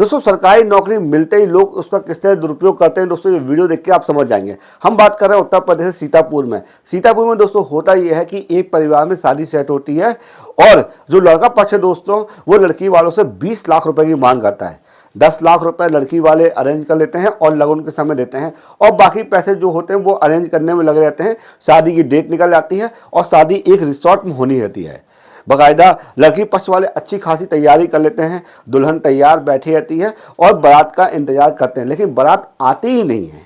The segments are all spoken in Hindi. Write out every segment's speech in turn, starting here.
दोस्तों सरकारी नौकरी मिलते ही लोग उसका किस तरह दुरुपयोग करते हैं दोस्तों, ये वीडियो देख के आप समझ जाएंगे। हम बात कर रहे हैं उत्तर प्रदेश सीतापुर में। सीतापुर में दोस्तों होता यह है कि एक परिवार में शादी सेट होती है और जो लड़का पक्ष है दोस्तों वो लड़की वालों से 20 लाख रुपए की मांग करता है। 10 लाख रुपए लड़की वाले अरेंज कर लेते हैं और लगन के समय देते हैं और बाकी पैसे जो होते हैं वो अरेंज करने में लगे रहते हैं। शादी की डेट निकल जाती है और शादी एक रिसोर्ट में होनी रहती है। बाकायदा लड़की पक्ष वाले अच्छी खासी तैयारी कर लेते हैं, दुल्हन तैयार बैठी रहती है और बारात का इंतजार करते हैं, लेकिन बारात आती ही नहीं है।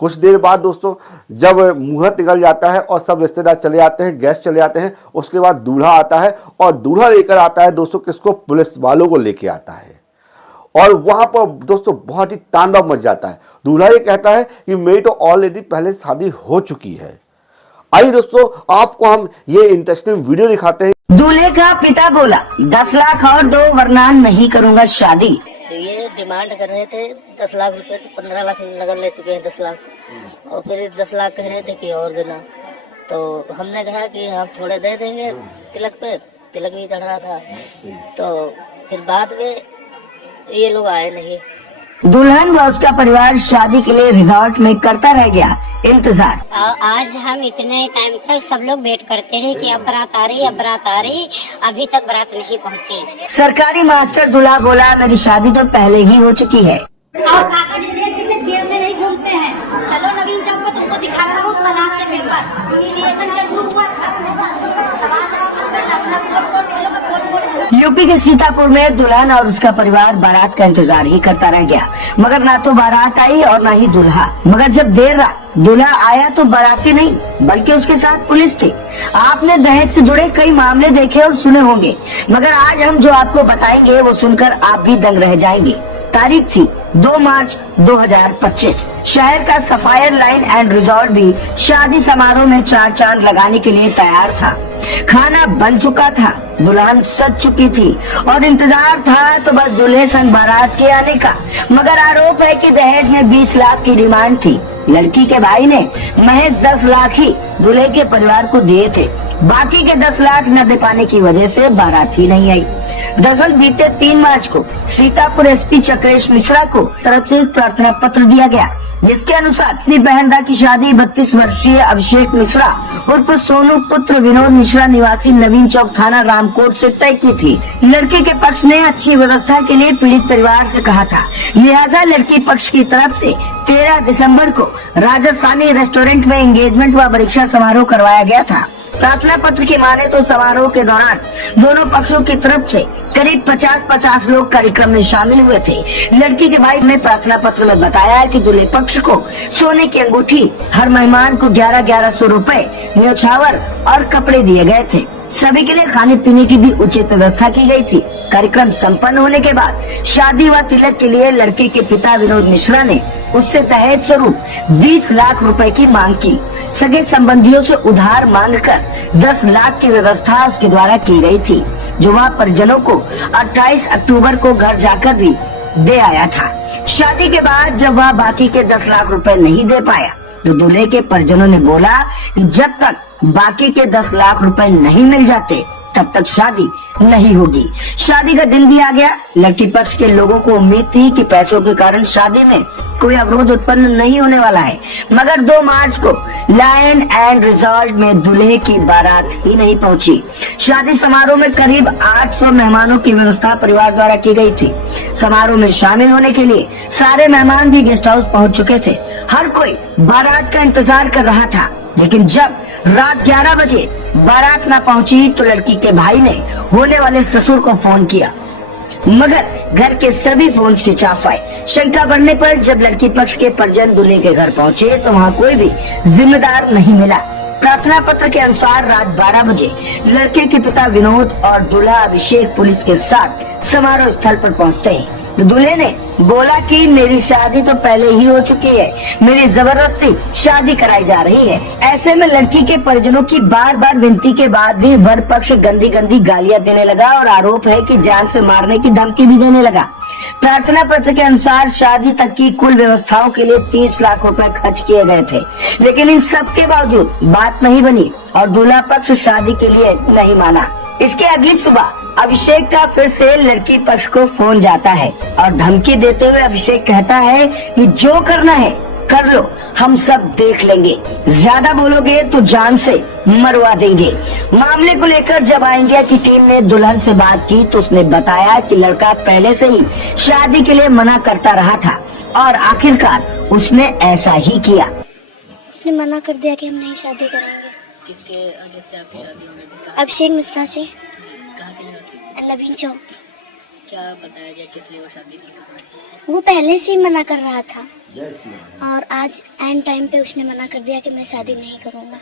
कुछ देर बाद दोस्तों जब मुहूर्त निकल जाता है और सब रिश्तेदार चले जाते हैं, गेस्ट चले जाते हैं, उसके बाद दूल्हा आता है और दूल्हा लेकर आता है दोस्तों किसको, पुलिस वालों को लेके आता है। और वहां पर दोस्तों बहुत ही तांडव मच जाता है। दूल्हा ये कहता है कि मेरी तो ऑलरेडी पहले शादी हो चुकी है। आइए दोस्तों आपको हम ये इंटरेस्टिंग वीडियो दिखाते हैं। दूल्हे का पिता बोला 10 लाख और दो वरना नहीं करूंगा शादी। तो ये डिमांड कर रहे थे 10 लाख रुपए, तो 15 लाख लगन ले चुके हैं 10 लाख, और फिर 10 लाख कह रहे थे कि और देना। तो हमने कहा कि हम थोड़े दे देंगे तिलक पे, तिलक भी चढ़ रहा था। तो फिर बाद में ये लोग आए नहीं। दुल्हन व उसका परिवार शादी के लिए रिजॉर्ट में करता रह गया इंतजार। आज हम इतने टाइम तक सब लोग वेट करते रहे कि अब बारात आ रही, अब बारात आ रही, अभी तक बारात नहीं पहुंची। सरकारी मास्टर दूल्हा बोला मेरी शादी तो पहले ही हो चुकी है। और कागज लेके जेब में नहीं घूमते हैं। चलो नवीन चौक पे तुमको दिखाता हूँ तलाक के पेपर, मीडिएशन के थ्रू हुआ था। यूपी के सीतापुर में दुल्हन और उसका परिवार बारात का इंतजार ही करता रह गया, मगर ना तो बारात आई और ना ही दूल्हा। मगर जब देर रात दूल्हा आया तो बाराती नहीं बल्कि उसके साथ पुलिस थी। आपने दहेज से जुड़े कई मामले देखे और सुने होंगे, मगर आज हम जो आपको बताएंगे वो सुनकर आप भी दंग रह जाएंगे। तारीख थी 2 मार्च 2025। शहर का सफायर लाइन एंड रिजॉर्ट भी शादी समारोह में 4 चांद लगाने के लिए तैयार था। खाना बन चुका था, दुल्हन सज चुकी थी और इंतजार था तो बस दूल्हे संग बारात के आने का। मगर आरोप है कि दहेज में 20 लाख की डिमांड थी। लड़की के भाई ने महज 10 लाख ही दूल्हे के परिवार को दिए थे। बाकी के 10 लाख न दे पाने की वजह से बारात ही नहीं आई। दरअसल बीते 3 मार्च को सीतापुर एसपी चक्रेश मिश्रा को तरफ से एक प्रार्थना पत्र दिया गया, जिसके अनुसार अपनी बहनदा की शादी 32 वर्षीय अभिषेक मिश्रा उर्फ सोनू पुत्र विनोद मिश्रा निवासी नवीन चौक थाना रामकोट से तय की थी। लड़के के पक्ष ने अच्छी व्यवस्था के लिए पीड़ित परिवार से कहा था, लिहाजा लड़की पक्ष की तरफ से 13 दिसंबर को राजस्थानी रेस्टोरेंट में एंगेजमेंट व परीक्षा समारोह करवाया गया था। प्रार्थना पत्र की माने तो समारोह के दौरान दोनों पक्षों की तरफ से करीब 50-50 लोग कार्यक्रम में शामिल हुए थे। लड़की के भाई ने प्रार्थना पत्र में बताया कि दूल्हे पक्ष को सोने की अंगूठी, हर मेहमान को 1100 रुपए, न्योछावर और कपड़े दिए गए थे। सभी के लिए खाने पीने की भी उचित व्यवस्था की गई थी। कार्यक्रम संपन्न होने के बाद शादी व तिलक के लिए लड़के के पिता विनोद मिश्रा ने उससे दहेज स्वरूप 20 लाख रुपए की मांग की। सगे संबंधियों से उधार मांगकर 10 लाख की व्यवस्था उसके द्वारा की गई थी, जो वह परिजनों को 28 अक्टूबर को घर जाकर भी दे आया था। शादी के बाद जब वह बाकी के 10 लाख रुपए नहीं दे पाया तो दूल्हे के परिजनों ने बोला कि जब तक बाकी के 10 लाख रुपए नहीं मिल जाते तब तक शादी नहीं होगी। शादी का दिन भी आ गया। लड़की पक्ष के लोगों को उम्मीद थी कि पैसों के कारण शादी में कोई अवरोध उत्पन्न नहीं होने वाला है, मगर 2 मार्च को लायन एंड रिजॉर्ट में दूल्हे की बारात ही नहीं पहुंची। शादी समारोह में करीब 800 मेहमानों की व्यवस्था परिवार द्वारा की गई थी। समारोह में शामिल होने के लिए सारे मेहमान भी गेस्ट हाउस पहुंच चुके थे। हर कोई बारात का इंतजार कर रहा था, लेकिन जब रात 11 बजे बारात न पहुंची तो लड़की के भाई ने होने वाले ससुर को फोन किया, मगर घर के सभी फोन स्विच ऑफ आए। शंका बढ़ने पर जब लड़की पक्ष के परिजन दूल्हे के घर पहुंचे तो वहां कोई भी जिम्मेदार नहीं मिला। प्रार्थना पत्र के अनुसार रात 12 बजे लड़के के पिता विनोद और दूल्हा अभिषेक पुलिस के साथ समारोह स्थल पर पहुंचते हैं तो दूल्हे ने बोला कि मेरी शादी तो पहले ही हो चुकी है, मेरी जबरदस्ती शादी कराई जा रही है। ऐसे में लड़की के परिजनों की बार बार विनती के बाद भी वर पक्ष गंदी गंदी गालियां देने लगा और आरोप है कि जान से मारने की धमकी भी देने लगा। प्रार्थना पत्र के अनुसार शादी तक की कुल व्यवस्थाओं के लिए 30 लाख रुपए खर्च किए गए थे, लेकिन इन सब के बावजूद बात नहीं बनी। और दूल्हा पक्ष शादी के लिए नहीं माना। इसके अगली सुबह अभिषेक का फिर से लड़की पक्ष को फोन जाता है और धमकी देते हुए अभिषेक कहता है कि जो करना है कर लो, हम सब देख लेंगे, ज्यादा बोलोगे तो जान से मरवा देंगे। मामले को लेकर जब इंडिया की टीम ने दुल्हन से बात की तो उसने बताया कि लड़का पहले से ही शादी के लिए मना करता रहा था और आखिरकार उसने ऐसा ही किया। उसने मना कर दिया कि हम नहीं शादी करेंगे। किसके आगे से आपकी शादी होने की? अभिषेक मिश्रा से, कहाँ की निवासी? नवीन चौक। क्या बताया गया किस लिए वो शादी की? वो पहले से ही मना कर रहा था और आज एंड टाइम पे उसने मना कर दिया कि मैं शादी नहीं करूंगा।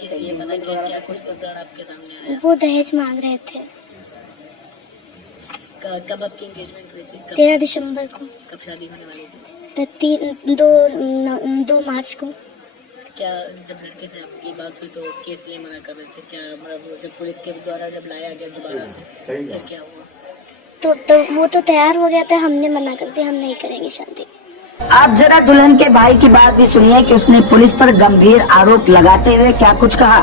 किस लिए मना किया? क्या कुछ प्रकरण आपके सामने आया? वो दहेज मांग रहे थे। कब आपकी एंगेजमेंट हुई थी? 13 दिसंबर को। कब शादी होने वाली थी? 2 मार्च को। क्या जब लड़के से आपकी बात हुई तो किस लिए मना कर रहे थे? क्या मतलब जब पुलिस के द्वारा जब लाया गया दोबारा से फिर क्या हुआ? तो वो तो तैयार हो गया था, हमने मना कर दिया हम नहीं करेंगे शादी। आप जरा दुल्हन के भाई की बात भी सुनिए कि उसने पुलिस पर गंभीर आरोप लगाते हुए क्या कुछ कहा।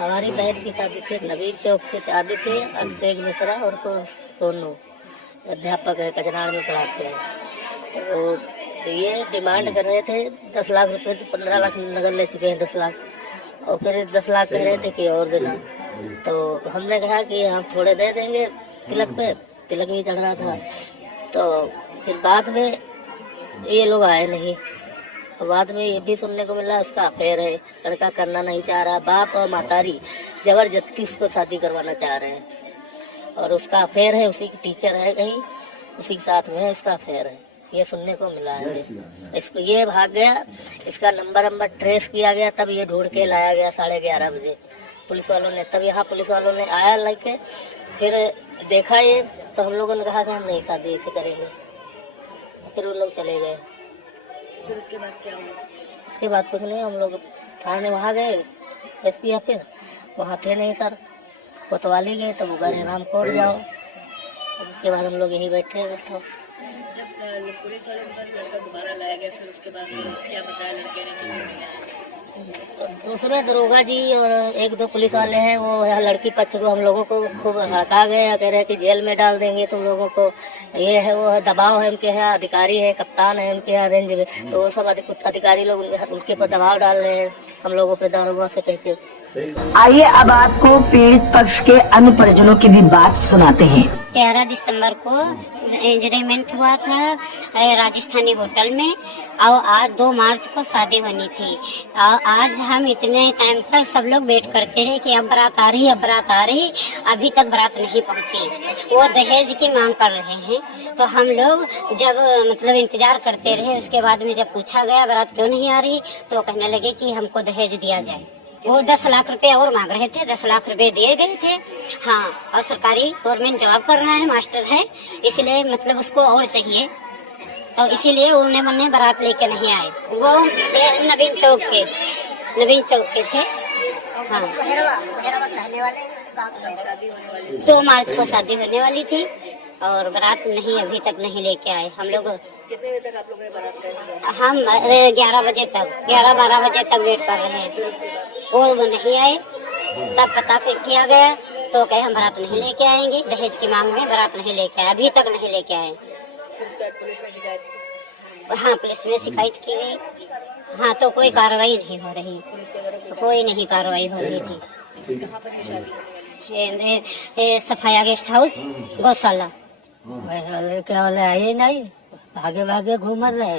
हमारी बहन की शादी थी, नवीन चौक से शादी थी। अभिषेक मिश्रा और को सोनू अध्यापक है, कचनार में पढ़ाते हैं। तो ये डिमांड कर रहे थे 10 लाख रुपए, तो 15 लाख नगद ले चुके हैं, 10 लाख, और फिर 10 लाख कह रहे थे कि और देना। तो हमने कहा कि हम थोड़े दे देंगे तिलक पे, तिलक भी चढ़ रहा था। तो फिर बाद में ये लोग आए नहीं। बाद में ये भी सुनने को मिला उसका अफेयर है, लड़का करना नहीं चाह रहा। बाप और मातारी जबरदस्ती उसको शादी करवाना चाह रहे हैं और उसका अफेयर है, उसी की टीचर है कहीं, उसी के साथ में इसका अफेयर है, ये सुनने को मिला है। इसको ये भाग गया, इसका नंबर ट्रेस किया गया, तब ये ढूंढ के लाया गया 11:30 बजे पुलिस वालों ने। तब यहाँ पुलिस वालों ने आया लेके, फिर देखा ये, तो हम लोगों ने कहा कि हम नहीं शादी ऐसे करेंगे। फिर वो लोग चले गए। फिर उसके बाद क्या हुआ? उसके बाद कुछ नहीं, हम लोग थाने वहाँ गए, SP ऑफिस, वहाँ थे नहीं सर, कोतवाली गए तो वो गए राम कोर्ट जाओ। उसके बाद हम लोग यहीं बैठे। जब पुलिस वाले के पास लड़का दोबारा लाया गया, फिर उसके बाद क्या बताया लड़के ने? दूसरे दरोगा जी और 1-2 पुलिस वाले हैं, वो यहाँ लड़की पक्ष को हम लोगों को खूब हड़का गए, कह रहे कि जेल में डाल देंगे तुम लोगों को, ये है वो है, दबाव है उनके यहाँ, अधिकारी है, कप्तान है उनके यहाँ रेंज में, तो वो सब अधिकारी लोग उनके पर दबाव डाल रहे हैं हम लोगों पे दरोगा से कह के। आइए अब आपको पीड़ित पक्ष के अन्य परिजनों की भी बात सुनाते हैं। 13 दिसंबर को एंगेजमेंट हुआ था राजस्थानी होटल में और आज 2 मार्च को शादी होनी थी। और आज हम इतने टाइम तक सब लोग वेट करते रहे कि अब बारात आ रही, अब बारात आ रही, अभी तक बारात नहीं पहुंची। वो दहेज की मांग कर रहे हैं, तो हम लोग जब मतलब इंतजार करते रहे, उसके बाद में जब पूछा गया बारात क्यों नहीं आ रही, तो कहने लगे कि हमको दहेज दिया जाए। वो 10 लाख रुपए और मांग रहे थे, 10 लाख रुपए दिए गए थे। हाँ, और सरकारी गवर्नमेंट जवाब कर रहा है, मास्टर है, इसलिए मतलब उसको और चाहिए, तो इसीलिए उन्हें मने बारात लेके नहीं आए। वो नवीन चौक के थे। हाँ, 2 मार्च को शादी होने वाली थी और बारात नहीं अभी तक नहीं लेके आए। हम लोग कितने बजे तक आप लोगों ने बारात का? हम 11 बजे तक, 11-12 बजे तक वेट कर रहे हैं, वो नहीं आए। तब पता किया गया तो कहे हम बारात नहीं लेके आएंगे, दहेज की मांग में बारात नहीं लेके आए, अभी तक नहीं लेके आए। पुलिस में शिकायत? हाँ, पुलिस में शिकायत की गई। हाँ, तो कोई कार्रवाई नहीं हो रही, कोई नहीं कार्रवाई हो रही थी। कहाँ पर ये शादी? ये सफाया गेस्ट हाउस गौशाला। क्या आए नहीं, भागे भागे घूम रहे।